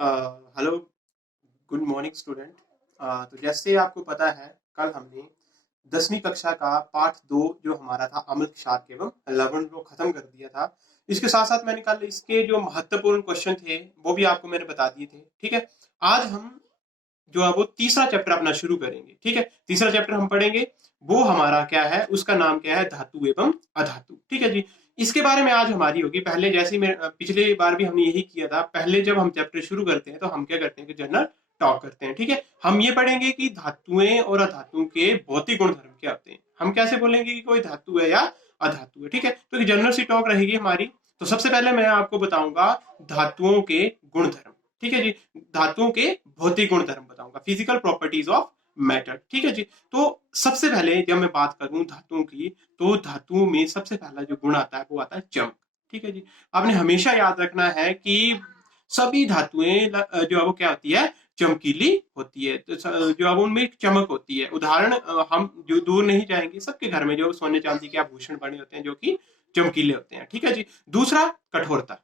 Hello, good morning student. तो जैसे आपको पता है, कल हमने 10वीं कक्षा का पाठ 2 जो हमारा था अम्ल क्षार एवं लवण वो खत्म कर दिया था। इसके साथ साथ मैंने कल इसके जो महत्वपूर्ण क्वेश्चन थे वो भी आपको मैंने बता दिए थे। ठीक है, आज हम जो है वो तीसरा चैप्टर अपना शुरू करेंगे। ठीक है, तीसरा चैप्टर हम पढ़ेंगे, वो हमारा क्या है, उसका नाम क्या है, धातु एवं अधातु। ठीक है जी, इसके बारे में आज हमारी होगी। पहले जैसे मैं पिछले बार भी हमने यही किया था, पहले जब हम चैप्टर शुरू करते हैं तो हम क्या करते हैं कि जनरल टॉक करते हैं। ठीक है, हम ये पढ़ेंगे कि धातुएं और अधातुओं के भौतिक गुण धर्म क्या होते हैं। हम कैसे बोलेंगे कि कोई धातु है या अधातु है। ठीक है, तो जनरल सी टॉक रहेगी हमारी। तो सबसे पहले मैं आपको बताऊंगा धातुओं के गुण धर्म। ठीक है जी, धातुओं के भौतिक गुण धर्म बताऊंगा, फिजिकल प्रॉपर्टीज ऑफ मैटर। ठीक है जी, तो सबसे पहले जब मैं बात करूं धातुओं की, तो धातुओं में सबसे पहला जो गुण आता है वो आता है चमक। ठीक है जी, आपने हमेशा याद रखना है कि सभी धातुएं जो है वो क्या होती है, चमकीली होती है। तो जो है उनमें एक चमक होती है। उदाहरण हम जो दूर नहीं जाएंगे, सबके घर में जो सोने चांदी के आभूषण बने होते हैं जो कि चमकीले होते हैं। ठीक है जी, दूसरा कठोरता।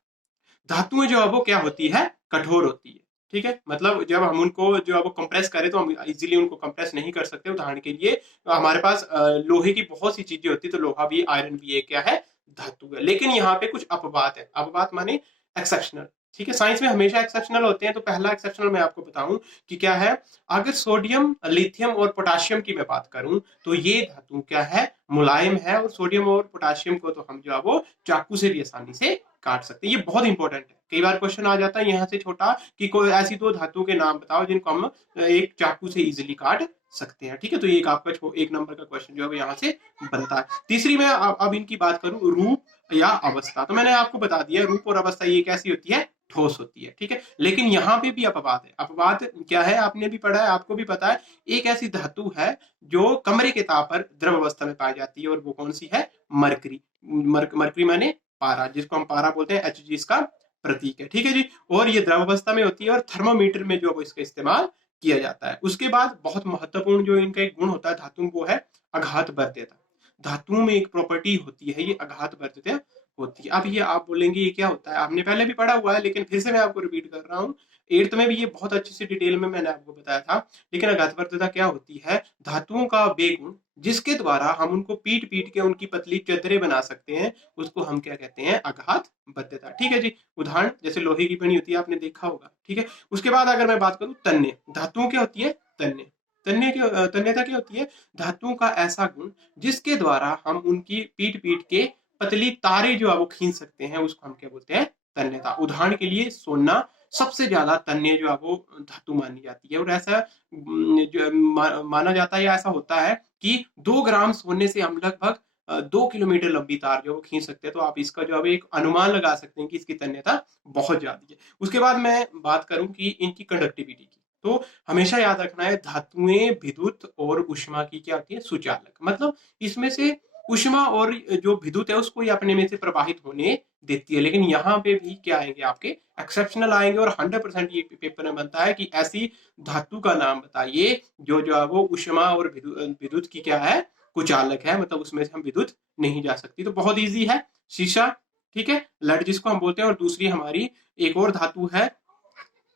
धातुएं जो है वो क्या होती है, कठोर होती है। ठीक है, मतलब जब हम उनको जो है वो कंप्रेस करें तो हम इजीली उनको कंप्रेस नहीं कर सकते। उदाहरण के लिए हमारे पास लोहे की बहुत सी चीजें होती है, तो लोहा भी, आयरन भी एक क्या है, धातु है। लेकिन यहाँ पे कुछ अपवाद है। अपवाद माने एक्सेप्शनल। ठीक है, साइंस में हमेशा एक्सेप्शनल होते हैं। तो पहला एक्सेप्शनल मैं आपको बताऊं कि क्या है, अगर सोडियम, लिथियम और पोटाशियम की मैं बात करूं तो ये धातु क्या है, मुलायम है। और सोडियम और पोटाशियम को तो हम जो है वो चाकू से भी आसानी से काट सकते हैं। ये बहुत इंपॉर्टेंट है। कई बार क्वेश्चन आ जाता है यहाँ से छोटा कि कोई ऐसी दो धातुओं के नाम बताओ जिनको हम एक चाकू से इजीली काट सकते हैं। ठीक है, तो ये एक आपका एक नंबर का क्वेश्चन जो है यहाँ से बनता है। तीसरी मैं अब इनकी बात करूं, रूप या अवस्था। तो मैंने आपको बता दिया रूप और अवस्था ये कैसी होती है, ठोस होती है। ठीक है, लेकिन यहाँ पे भी अपवाद है। अपवाद क्या है, आपने भी पढ़ा है, आपको भी पता है। एक ऐसी धातु है जो कमरे के ताप पर द्रव अवस्था में पाई जाती है, और वो कौन सी है, मरकरी। मरकरी माने पारा, जिसको हम पारा बोलते हैं, एच जी इसका प्रतीक है। ठीक है जी, और ये द्रव अवस्था में होती है और थर्मोमीटर में जो इसका इस्तेमाल किया जाता है। उसके बाद बहुत महत्वपूर्ण जो इनका एक गुण होता है धातु, वो है आघात वर्ध्यता। धातुओं में एक प्रॉपर्टी होती है, ये आघात वर्ध्यता होती है। अब ये आप बोलेंगे ये क्या होता है, आपने पहले भी पढ़ा हुआ है, लेकिन फिर से मैं आपको रिपीट कर रहा हूँ। एट्थ में भी ये बहुत अच्छी सी डिटेल में मैंने आपको बताया था। लेकिन आघात वर्ध्यता क्या होती है, धातुओं का वे गुण जिसके द्वारा हम उनको पीट पीट के उनकी पतली चदरें बना सकते हैं, उसको हम क्या कहते हैं, आघात बद्धता। ठीक है जी, उदाहरण जैसे लोहे की बनी होती है, आपने देखा होगा। ठीक है, उसके बाद अगर मैं बात करूं तन्य, धातुओं क्या होती है, तन्य। तन्यता क्या होती है, धातुओं का ऐसा गुण जिसके द्वारा हम उनकी पीट पीट के पतली तारे जो है वो खींच सकते हैं, उसको हम क्या बोलते हैं, तन्यता। उदाहरण के लिए सोना सबसे ज्यादा तन्य जो है वो धातु मानी जाती है। और ऐसा जो माना जाता है या ऐसा होता है कि 2 ग्राम सोने से हम लगभग 2 किलोमीटर लंबी तार जो खींच सकते हैं। तो आप इसका जो है एक अनुमान लगा सकते हैं कि इसकी तन्यता बहुत ज्यादा है। उसके बाद मैं बात करूं कि इनकी कंडक्टिविटी की, तो हमेशा याद रखना है धातुएं विद्युत और उष्मा की क्या होती है, सुचालक। मतलब इसमें से उष्मा और जो विद्युत है उसको ये अपने में से प्रवाहित होने देती है। लेकिन यहाँ पे भी क्या आएंगे, आपके एक्सेप्शनल आएंगे। और 100% ये पेपर में बनता है कि ऐसी धातु का नाम बताइए जो जो है वो उष्मा और विद्युत की क्या है, कुचालक है। मतलब उसमें से हम विद्युत नहीं जा सकती। तो बहुत ईजी है, शीशा। ठीक है, लेड जिसको हम बोलते हैं। और दूसरी हमारी एक और धातु है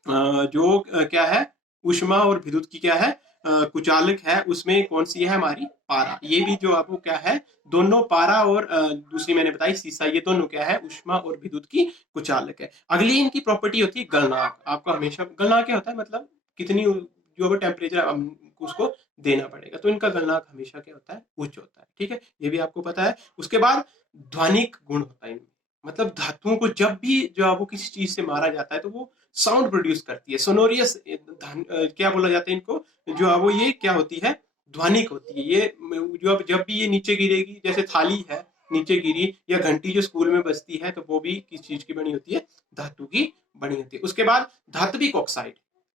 जो क्या है, उष्मा और विद्युत की क्या है, कुचालक है। उसमें कौन सी है, हमारी पारा। ये भी जो आपको क्या है, दोनों पारा और दूसरी मैंने बताई सीसा, ये दोनों क्या है, उष्मा और विद्युत की कुचालक है। अगली इनकी प्रॉपर्टी होती है गलनांक। आपको हमेशा गलनांक क्या होता है, मतलब कितनी जो टेम्परेचर उसको देना पड़ेगा। तो इनका गलनांक हमेशा क्या होता है, उच्च होता है। ठीक है, ये भी आपको पता है। उसके बाद ध्वनिक गुण होता है इनमें। मतलब धातुओं को जब भी जो है वो किसी चीज से मारा जाता है तो वो साउंड प्रोड्यूस करती है, सोनोरियस। क्या बोला जाता है इनको, जो है वो ये क्या होती है, ध्वनिक होती है। ये जो जब भी ये नीचे गिरेगी, जैसे थाली है नीचे गिरी, या घंटी जो स्कूल में बजती है, तो वो भी किस चीज की बनी होती है, धातु की बनी होती है। उसके बाद धात्विक ऑक्साइड।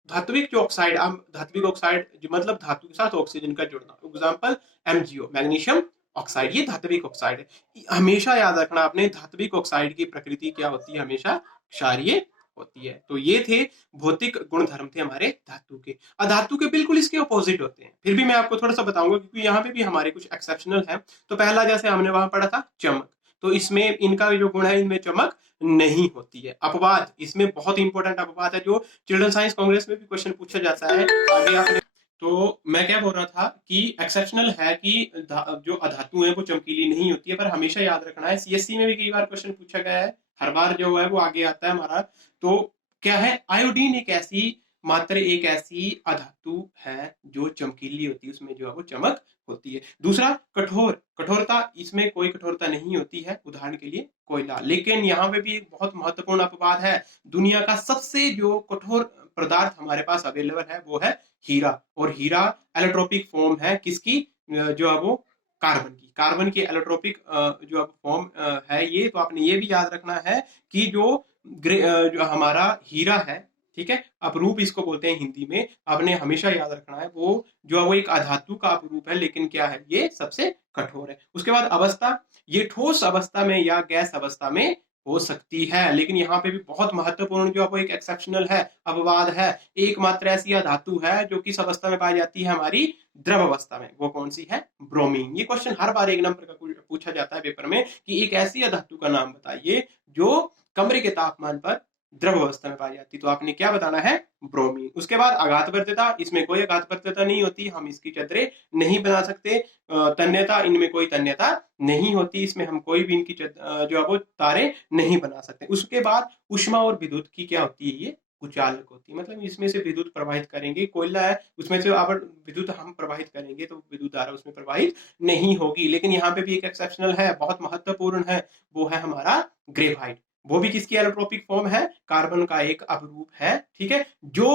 धात्विक जो ऑक्साइड, धात्विक ऑक्साइड मतलब धातु के साथ ऑक्सीजन का जुड़ना। एग्जाम्पल एमजीओ, मैग्नीशियम ऑक्साइड, ये धात्विक ऑक्साइड है। हमेशा याद रखना आपने, धात्विक ऑक्साइड की प्रकृति क्या होती है, हमेशा क्षारीय होती है। तो ये थे भौतिक गुण धर्म थे हमारे धातु के। अधातु के बिल्कुल इसके अपोजिट होते हैं। फिर भी मैं आपको थोड़ा सा बताऊंगा क्योंकि यहाँ पे भी हमारे कुछ एक्सेप्शनल है। तो पहला जैसे हमने वहां पढ़ा था चमक, तो इसमें इनका जो गुण है इनमें चमक नहीं होती है। अपवाद, इसमें बहुत इंपॉर्टेंट अपवाद है जो चिल्ड्रन साइंस कांग्रेस में भी क्वेश्चन पूछा जाता है। आगे आपने, तो मैं क्या बोल रहा था कि एक्सेप्शनल है कि जो अधातु है वो चमकीली नहीं होती है, पर हमेशा याद रखना है, सीएससी में भी कई बार क्वेश्चन पूछा गया है, हर बार जो है वो आगे आता है हमारा। तो क्या है, आयोडीन एक ऐसी मात्र एक ऐसी अधातु है जो चमकीली होती है, उसमें जो है वो चमक होती है। दूसरा, कठोर, कठोरता, इसमें कोई कठोरता नहीं होती है, उदाहरण के लिए कोयला। लेकिन यहाँ पे भी एक बहुत महत्वपूर्ण अपवाद है, दुनिया का सबसे जो कठोर पदार्थ हमारे पास अवेलेबल है वो है हीरा, और हीरा एलोट्रोपिक फॉर्म है किसकी, जो है वो कार्बन की, कार्बन की एलोट्रोपिक जो फॉर्म है ये। तो आपने ये भी याद रखना है कि जो हमारा हीरा है, ठीक है, अपरूप इसको बोलते हैं हिंदी में, आपने हमेशा याद रखना है वो जो है वो एक अधातु का अपरूप है, लेकिन क्या है, ये सबसे कठोर है। उसके बाद अवस्था, ये ठोस अवस्था में या गैस अवस्था में हो सकती है, लेकिन यहाँ पे भी बहुत महत्वपूर्ण जो है वो एक एक्सेप्शनल है, अपवाद है, एकमात्र ऐसी धातु है जो किस अवस्था में पाई जाती है, हमारी द्रव अवस्था में, वो कौन सी है, ब्रोमीन। ये क्वेश्चन हर बार एक नंबर का पूछा जाता है पेपर में कि एक ऐसी धातु का नाम बताइए जो कमरे के तापमान पर द्रव अवस्था में पाई जाती, तो आपने क्या बताना है, ब्रोमीन। उसके बाद आघातवर्त्यता, इसमें कोई आघातवर्त्यता नहीं होती, हम इसकी चदरे नहीं बना सकते। तन्यता, इनमें कोई तन्यता नहीं होती, इसमें हम कोई भी इनकी जो है वो तारे नहीं बना सकते। उसके बाद उष्मा और विद्युत की क्या होती है, ये कुचालक होती है, मतलब इसमें से विद्युत प्रवाहित करेंगे, कोयला है उसमें से अगर विद्युत हम प्रवाहित करेंगे तो विद्युत धारा उसमें प्रवाहित नहीं होगी। लेकिन यहाँ पे भी एक एक्सेप्शनल है, बहुत महत्वपूर्ण है, वो है हमारा ग्रेफाइट। वो भी किसकी एलोट्रोपिक फॉर्म है, कार्बन का एक अपरूप है, ठीक है, जो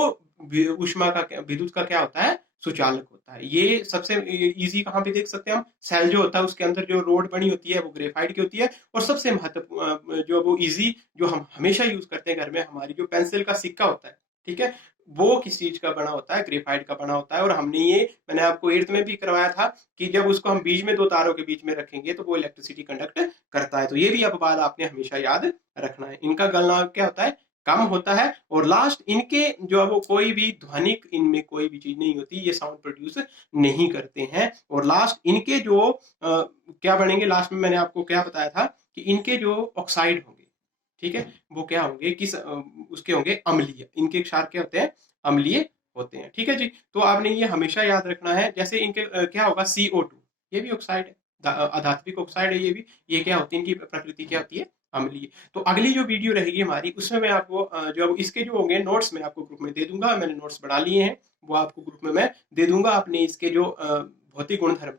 उष्मा का, विद्युत का क्या होता है, सुचालक होता है। ये सबसे इजी कहाँ पे देख सकते हैं हम, सेल जो होता है उसके अंदर जो रोड बनी होती है वो ग्रेफाइट की होती है। और सबसे महत्वपूर्ण जो वो इजी जो हम हमेशा यूज करते हैं घर में, हमारी जो पेंसिल का सिक्का होता है, ठीक है, वो किस चीज का बना होता है, ग्रेफाइट का बना होता है। और हमने ये, मैंने आपको 8th में भी करवाया था कि जब उसको हम बीच में दो तारों के बीच में रखेंगे तो वो इलेक्ट्रिसिटी कंडक्ट करता है। तो ये भी अपवाद आपने हमेशा याद रखना है। इनका गलनांक क्या होता है, कम होता है। और लास्ट, इनके जो है वो कोई भी ध्वनिक, इनमें कोई भी चीज नहीं होती, ये साउंड प्रोड्यूस नहीं करते हैं। और लास्ट, इनके जो क्या बनेंगे, लास्ट में मैंने आपको क्या बताया था कि इनके जो ऑक्साइड होंगे, ठीक है, वो क्या होंगे, किस उसके होंगे, अम्लीय, इनके क्षार क्या होते हैं, अम्लीय होते हैं, ठीक है जी। तो आपने ये हमेशा याद रखना है। जैसे इनके क्या होगा, CO2, ये भी ऑक्साइड है, अधात्विक ऑक्साइड है ये भी। ये क्या होती है, इनकी प्रकृति क्या होती है, अम्लीय। तो अगली जो वीडियो रहेगी हमारी, उसमें मैं आपको जो इसके जो होंगे नोट्स मैं आपको ग्रुप में दे दूंगा, मैंने नोट्स बना लिए हैं, वो आपको ग्रुप में मैं दे दूंगा। अपने इसके जो भौतिक गुणधर्म थे